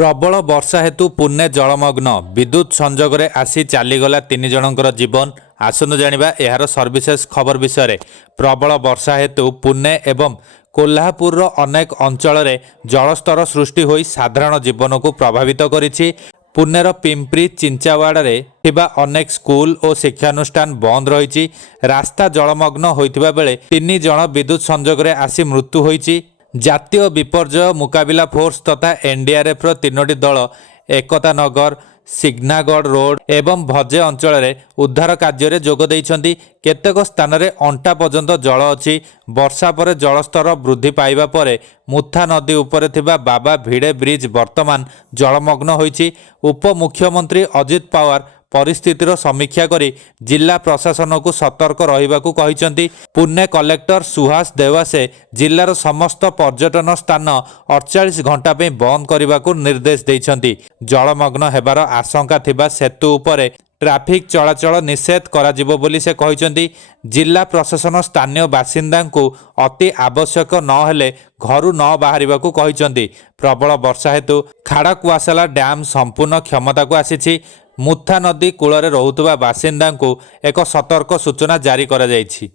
प्रबल वर्षा हेतु पुणे जलमग्न विद्युत संजोगरे आसी चलीगला 3 जनकर जीवन। आसनु जानिबा एहार सर्विसेस खबर विषय। प्रबल वर्षा हेतु पुणे एवं कोल्हापुर अनेक अंचल जलस्तर सृष्टि होई साधारण जीवन को प्रभावित करिछि। पुणेर पिंपरी चिंचावाड़े थिबा अनेक स्कूल और शिक्षानुष्ठान बंद रही। रास्ता जलमग्न होइतिबा बेले 3 जन विद्युत संजोगरे आसी मृत्यु होइछि। जातीय विपर्यय मुकाबिला फोर्स तथा एनडीआरएफ 3टी दल एकता नगर सिग्नागढ़ रोड एवं भजे अंचल उद्धार कार्य जोग देइछन्ति। केतेक स्थान रे अंटा पर्यंत जल अछि। वर्षा पर जलस्तर वृद्धि पाइबा परे मुथा नदी उपरे थिबा बाबा भिड़े ब्रिज वर्तमान जलमग्न होइछि। उपमुख्यमंत्री अजित पवार परिस्थितिर समीक्षा करी जिला प्रशासन को सतर्क रहिबाकू कहिसंती। पुणे कलेक्टर सुहास देवासे जिलार समस्त पर्यटन स्थान 48 घंटा पे बंद करने निर्देश देइछंती। जलमग्न हेबार आशंका थिबा सेतु उपरे ट्राफिक चलाचल निषेध करा जिवो बोली से कहिसंती। जिला प्रशासन स्थानीय बासिंदा को अति आवश्यक न हेले घरु न बाहरिबाकू कहिसंती। प्रबल वर्षा हेतु खाड़कुआसला डैम संपूर्ण क्षमता को आसीछि। मुथा नदी कूल रोहुतबा बासिंदा को एक सतर्क सूचना जारी करा जायछि।